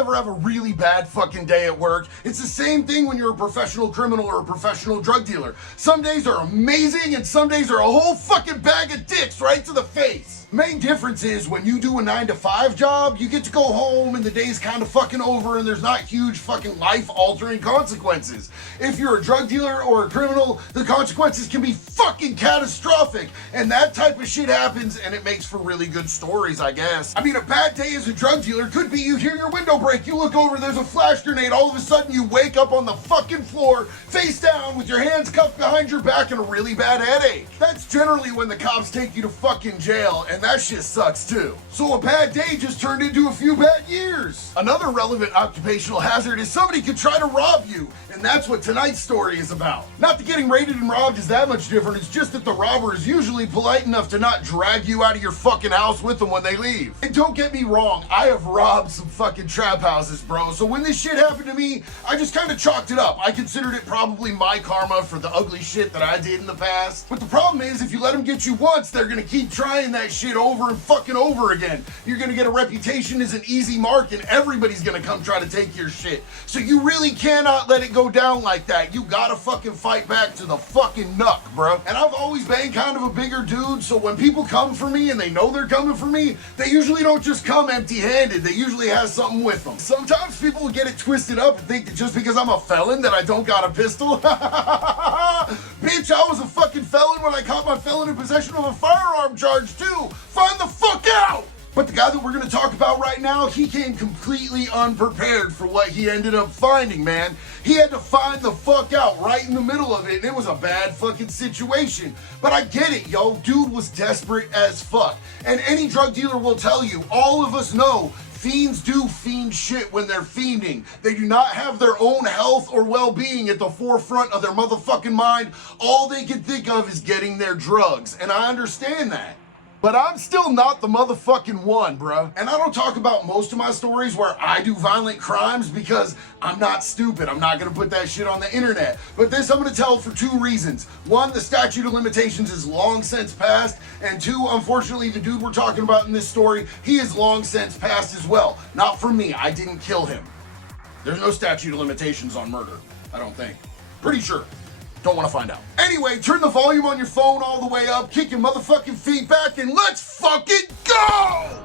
ever have a really bad fucking day at work. It's the same thing when you're a professional criminal or a professional drug dealer. Some days are amazing and some days are a whole fucking bag of dicks right to the face. Main difference is when you do a 9-to-5 job, you get to go home and the day's kind of fucking over and there's not huge fucking life-altering consequences. If you're a drug dealer or a criminal, the consequences can be fucking catastrophic, and that type of shit happens and it makes for really good stories, I guess. I mean, a bad day as a drug dealer could be you hear your window break, you look over, there's a flash grenade, all of a sudden you wake up on the fucking floor, face down with your hands cuffed behind your back and a really bad headache. That's generally when the cops take you to fucking jail, and that shit sucks too. So a bad day just turned into a few bad years. Another relevant occupational hazard is somebody could try to rob you, and that's what tonight's story is about. Not that getting raided and robbed is that much different, it's just that the robber is usually polite enough to not drag you out of your fucking house with them when they leave. And don't get me wrong, I have robbed some fucking trap houses, bro, so when this shit happened to me, I just kind of chalked it up. I considered it probably my karma for the ugly shit that I did in the past. But the problem is, if you let them get you once, they're gonna keep trying that shit over and fucking over again. You're gonna get a reputation as an easy mark and everybody's gonna come try to take your shit. So you really cannot let it go down like that. You gotta fucking fight back to the fucking knuck, bro. And I've always been kind of a bigger dude, so when people come for me and they know they're coming for me, they usually don't just come empty-handed. They usually have something with them. Sometimes people get it twisted up and think that just because I'm a felon that I don't got a pistol. Bitch, I was a fucking felon when I caught my felon in possession of a firearm charge too. Find the fuck out! But the guy that we're gonna talk about right now, he came completely unprepared for what he ended up finding, man. He had to find the fuck out right in the middle of it, and it was a bad fucking situation. But I get it, yo. Dude was desperate as fuck. And any drug dealer will tell you, all of us know, fiends do fiend shit when they're fiending. They do not have their own health or well-being at the forefront of their motherfucking mind. All they can think of is getting their drugs, and I understand that. But I'm still not the motherfucking one, bruh. And I don't talk about most of my stories where I do violent crimes because I'm not stupid. I'm not gonna put that shit on the internet. But this I'm gonna tell for two reasons. One, the statute of limitations is long since passed. And two, unfortunately, the dude we're talking about in this story, he is long since passed as well. Not for me, I didn't kill him. There's no statute of limitations on murder, I don't think. Pretty sure. Don't want to find out. Anyway, turn the volume on your phone all the way up, kick your motherfucking feet back, and let's fucking go!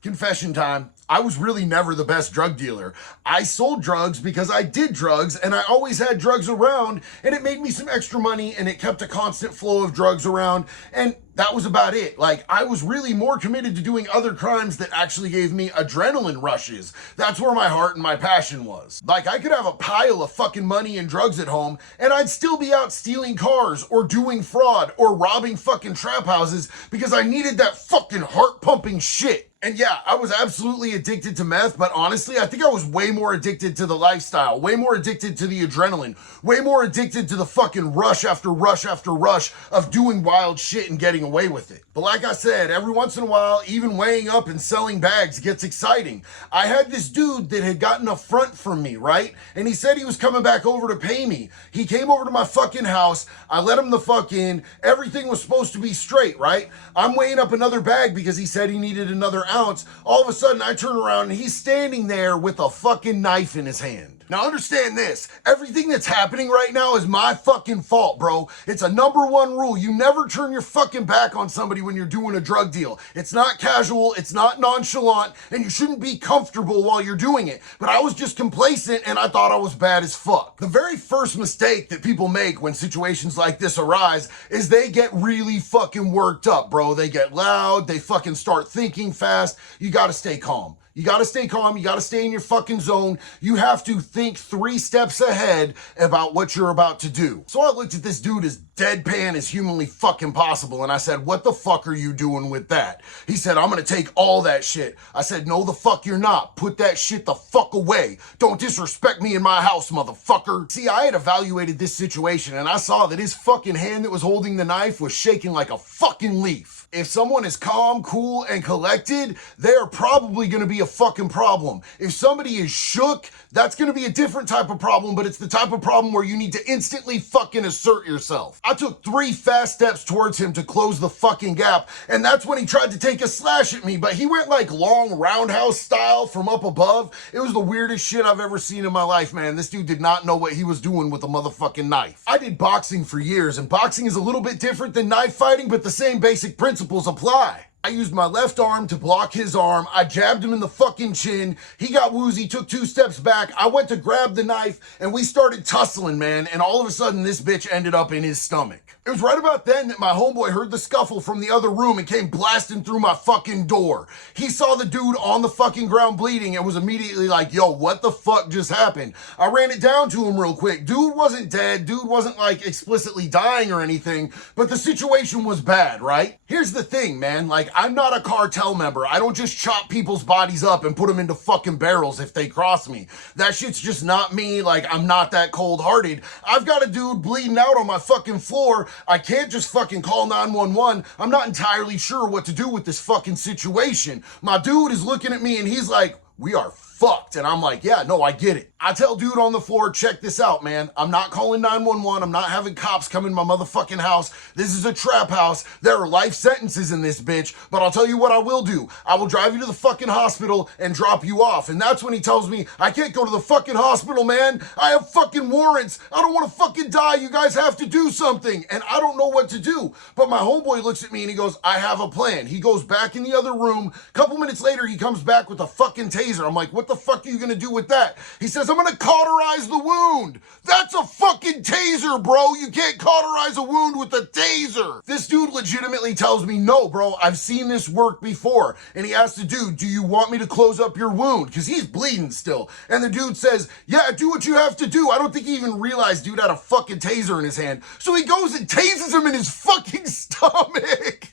Confession time. I was really never the best drug dealer. I sold drugs because I did drugs and I always had drugs around and it made me some extra money and it kept a constant flow of drugs around and that was about it. Like, I was really more committed to doing other crimes that actually gave me adrenaline rushes. That's where my heart and my passion was. Like, I could have a pile of fucking money and drugs at home and I'd still be out stealing cars or doing fraud or robbing fucking trap houses because I needed that fucking heart-pumping shit. And yeah, I was absolutely addicted to meth, but honestly, I think I was way more addicted to the lifestyle, way more addicted to the adrenaline, way more addicted to the fucking rush after rush after rush of doing wild shit and getting away with it. But like I said, every once in a while, even weighing up and selling bags gets exciting. I had this dude that had gotten a front from me, right? And he said he was coming back over to pay me. He came over to my fucking house. I let him the fuck in. Everything was supposed to be straight, right? I'm weighing up another bag because he said he needed another ounce. All of a sudden I turn around and he's standing there with a fucking knife in his hand. Now understand this, everything that's happening right now is my fucking fault, bro. It's a #1 rule. You never turn your fucking back on somebody when you're doing a drug deal. It's not casual, it's not nonchalant, and you shouldn't be comfortable while you're doing it. But I was just complacent and I thought I was bad as fuck. The very first mistake that people make when situations like this arise is they get really fucking worked up, bro. They get loud, they fucking start thinking fast. You gotta stay calm. You gotta stay calm, you gotta stay in your fucking zone. You have to think 3 steps ahead about what you're about to do. So I looked at this dude as deadpan as humanly fucking possible and I said, what the fuck are you doing with that? He said, I'm gonna take all that shit. I said, no the fuck you're not. Put that shit the fuck away. Don't disrespect me in my house, motherfucker. See, I had evaluated this situation and I saw that his fucking hand that was holding the knife was shaking like a fucking leaf. If someone is calm, cool, and collected, they are probably gonna be be a fucking problem. If somebody is shook, that's gonna be a different type of problem, but it's the type of problem where you need to instantly fucking assert yourself. I took 3 fast steps towards him to close the fucking gap, and that's when he tried to take a slash at me, but he went like long roundhouse style from up above. It was the weirdest shit I've ever seen in my life, man. This dude did not know what he was doing with a motherfucking knife. I did boxing for years, and boxing is a little bit different than knife fighting, but the same basic principles apply. I used my left arm to block his arm. I jabbed him in the fucking chin. He got woozy, took 2 steps back. I went to grab the knife and we started tussling, man. And all of a sudden this bitch ended up in his stomach. It was right about then that my homeboy heard the scuffle from the other room and came blasting through my fucking door. He saw the dude on the fucking ground bleeding and was immediately like, yo, what the fuck just happened? I ran it down to him real quick. Dude wasn't dead. Dude wasn't like explicitly dying or anything, but the situation was bad, right? Here's the thing, man. Like, I'm not a cartel member. I don't just chop people's bodies up and put them into fucking barrels if they cross me. That shit's just not me. Like, I'm not that cold-hearted. I've got a dude bleeding out on my fucking floor. I can't just fucking call 911. I'm not entirely sure what to do with this fucking situation. My dude is looking at me and he's like, we are fucked. And I'm like, yeah, no, I get it. I tell dude on the floor, check this out, man. I'm not calling 911. I'm not having cops come in my motherfucking house. This is a trap house. There are life sentences in this bitch, but I'll tell you what I will do. I will drive you to the fucking hospital and drop you off. And that's when he tells me, I can't go to the fucking hospital, man. I have fucking warrants. I don't want to fucking die. You guys have to do something. And I don't know what to do. But my homeboy looks at me and he goes, I have a plan. He goes back in the other room. A couple minutes later, he comes back with a fucking taser. I'm like, what the fuck are you gonna do with that? He says, I'm gonna cauterize the wound. That's a fucking taser, bro. You can't cauterize a wound with a taser. This dude legitimately tells me, no, bro, I've seen this work before. And he asks the dude, do you want me to close up your wound? Because he's bleeding still. And the dude says, yeah, do what you have to do. I don't think he even realized dude had a fucking taser in his hand. So he goes and tases him in his fucking stomach.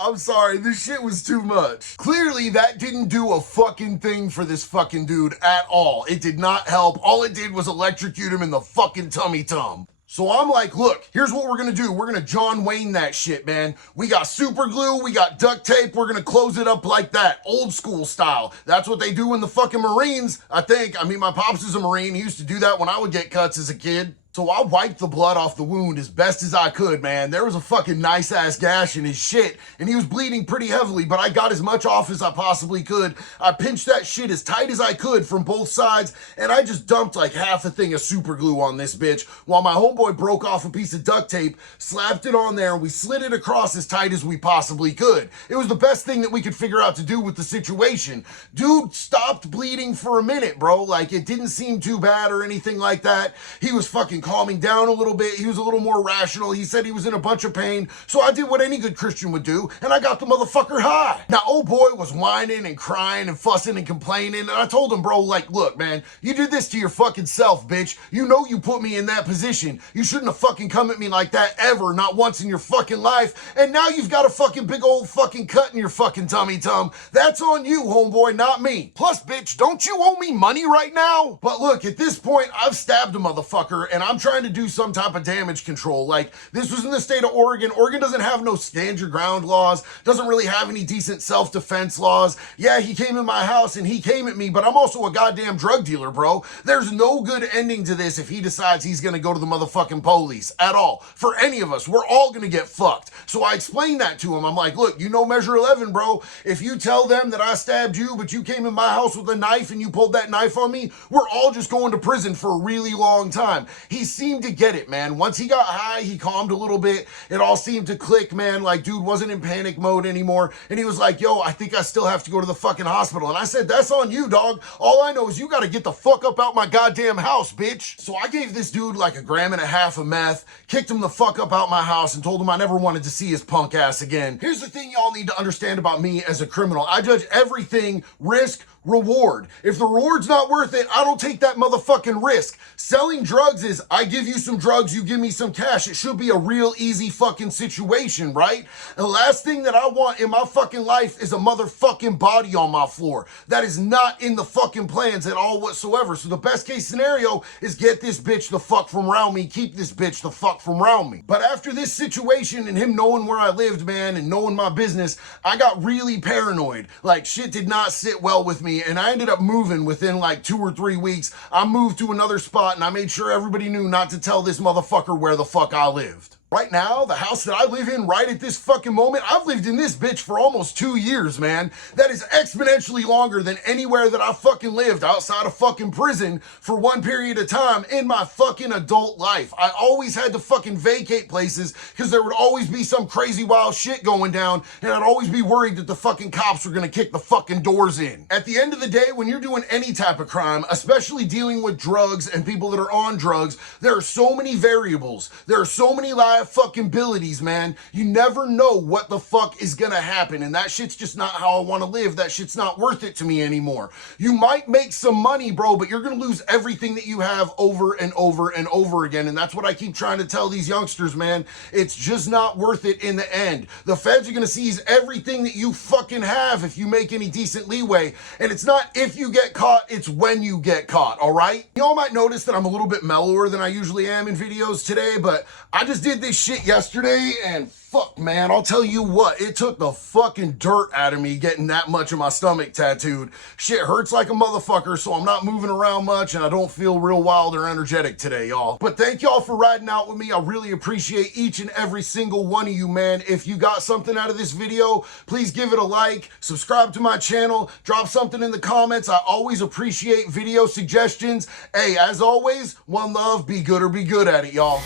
I'm sorry. This shit was too much. Clearly, that didn't do a fucking thing for this fucking dude at all. It did not help. All it did was electrocute him in the fucking tummy tum. So I'm like, look, here's what we're gonna do. We're gonna John Wayne that shit, man. We got super glue, we got duct tape, we're gonna close it up like that, old school style. That's what they do in the fucking Marines, I think. I mean, my pops is a Marine. He used to do that when I would get cuts as a kid. So I wiped the blood off the wound as best as I could, man. There was a fucking nice ass gash in his shit, and he was bleeding pretty heavily, but I got as much off as I possibly could. I pinched that shit as tight as I could from both sides, and I just dumped like half a thing of super glue on this bitch, while my homeboy broke off a piece of duct tape, slapped it on there, and we slid it across as tight as we possibly could. It was the best thing that we could figure out to do with the situation. Dude stopped bleeding for a minute, bro. Like, it didn't seem too bad or anything like that. He was fucking calming down a little bit. He was a little more rational. He said he was in a bunch of pain. So I did what any good Christian would do, and I got the motherfucker high. Now, old boy was whining and crying and fussing and complaining, and I told him, bro, like, look, man, you did this to your fucking self, bitch. You know you put me in that position. You shouldn't have fucking come at me like that ever, not once in your fucking life. And now you've got a fucking big old fucking cut in your fucking tummy tum. That's on you, homeboy, not me. Plus, bitch, don't you owe me money right now? But look, at this point, I've stabbed a motherfucker, and I'm trying to do some type of damage control. Like, this was in the state of Oregon. Oregon doesn't have no stand your ground laws, doesn't really have any decent self-defense laws. Yeah, he came in my house and he came at me, but I'm also a goddamn drug dealer, bro. There's no good ending to this if he decides he's gonna go to the motherfucking police at all. For any of us, we're all gonna get fucked. So I explained that to him. I'm like, look, you know Measure 11, bro. If you tell them that I stabbed you, but you came in my house with a knife and you pulled that knife on me, we're all just going to prison for a really long time. He seemed to get it, man. Once he got high, he calmed a little bit. It all seemed to click, man. Like, dude wasn't in panic mode anymore. And he was like, yo, I think I still have to go to the fucking hospital. And I said, that's on you, dog. All I know is you gotta get the fuck up out my goddamn house, bitch. So I gave this dude like 1.5 grams of meth, kicked him the fuck up out my house, and told him I never wanted to see his punk ass again. Here's the thing y'all need to understand about me as a criminal. I judge everything risk, reward. If the reward's not worth it, I don't take that motherfucking risk. Selling drugs is, I give you some drugs, you give me some cash. It should be a real easy fucking situation, right? The last thing that I want in my fucking life is a motherfucking body on my floor. That is not in the fucking plans at all whatsoever. So the best case scenario is get this bitch the fuck from around me, keep this bitch the fuck from around me. But after this situation and him knowing where I lived, man, and knowing my business, I got really paranoid. Like, shit did not sit well with me, and I ended up moving within like 2 or 3 weeks. I moved to another spot, and I made sure everybody knew not to tell this motherfucker where the fuck I lived. Right now, the house that I live in right at this fucking moment, I've lived in this bitch for almost 2 years, man. That is exponentially longer than anywhere that I fucking lived outside of fucking prison for one period of time in my fucking adult life. I always had to fucking vacate places because there would always be some crazy wild shit going down, and I'd always be worried that the fucking cops were gonna kick the fucking doors in. At the end of the day, when you're doing any type of crime, especially dealing with drugs and people that are on drugs, there are so many variables. There are so many fucking abilities, man. You never know what the fuck is gonna happen, and that shit's just not how I want to live. That shit's not worth it to me anymore. You might make some money, bro, but you're gonna lose everything that you have over and over and over again, and that's what I keep trying to tell these youngsters, man. It's just not worth it in the end. The feds are gonna seize everything that you fucking have if you make any decent leeway, and it's not if you get caught, it's when you get caught, all right? Y'all might notice that I'm a little bit mellower than I usually am in videos today, but I just did this shit yesterday, and fuck, man, I'll tell you what, it took the fucking dirt out of me getting that much of my stomach tattooed. Shit hurts like a motherfucker, so I'm not moving around much, and I don't feel real wild or energetic today, y'all. But thank y'all for riding out with me. I really appreciate each and every single one of you, man. If you got something out of this video, please give it a like, subscribe to my channel, drop something in the comments. I always appreciate video suggestions. Hey, as always, one love, be good or be good at it, y'all.